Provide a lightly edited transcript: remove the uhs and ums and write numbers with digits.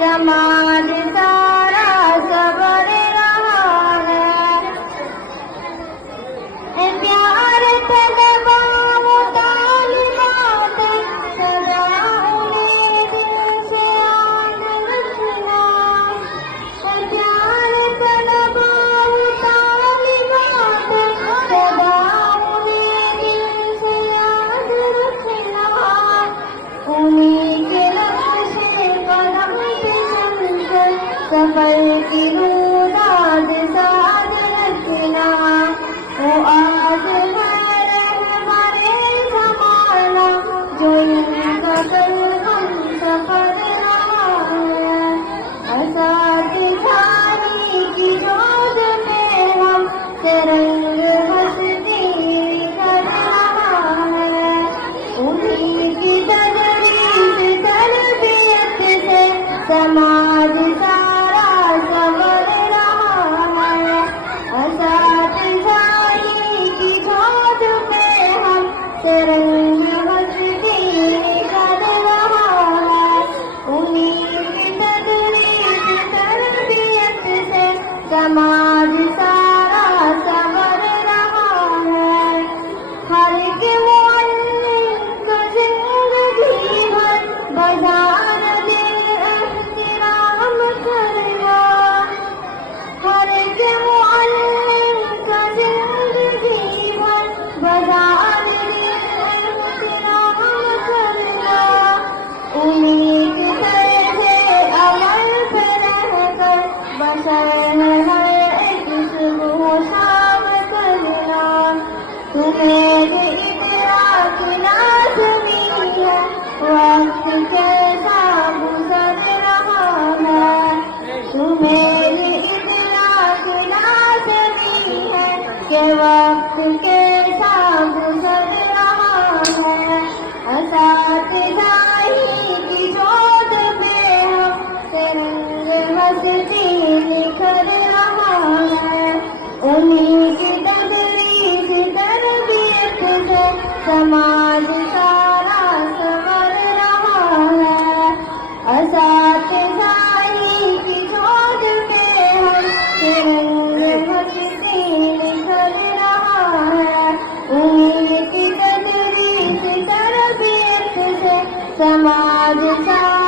समाज सारा सवर रहा है। प्यार तलबा वो तालिबात सदा उन्हें दिल से याद रखना। प्यार तलबा वो तालिबात सदा उन्हें दिल से याद रखना। उन्हीं के नक्शे कदम पे चलकर सफर की रूदाद साथ रखना। वो आज है रहबरे ज़माना जो इनका कल हम सफर रहा है। असातिज़ानी की जोत में हम तिरंग हस्ती कर रहा है। उन्हीं की तदरीस तरबियत से समाज सारा संवर रहा है। असातिज़ानी की जोत में हम तिरंग हस्ती कर रहा है। उन्हीं की तदरीस तरबियत से समाज सारा संवर रहा है। हर के मुअल्लिम को जिंदगी भर बजान दिल एहतराम करना। हर के मुअल्लिम को जिंदगी भर बजान दिल एहतराम करना। उन्हीं के तरह अमल पे रहकर बशर है एक सुबह शाम करना। तुम्हें इदराक लाज़मी है वक्त कैसा गुजर रहा है। तुम्हें इदराक लाज़मी है कि वक्त कैसा गुजर रहा है। असातिज़ानी की जोत में हम तिरंग हस्ती निखर रहा है। उन्हीं की तदरीस तरबियत से समाज सारा संवर रहा है। असातिज़ानी की जोत में हम तिरंग हस्ती निखर रहा है। उन्हीं की तदरीस तरबियत से समाज सारा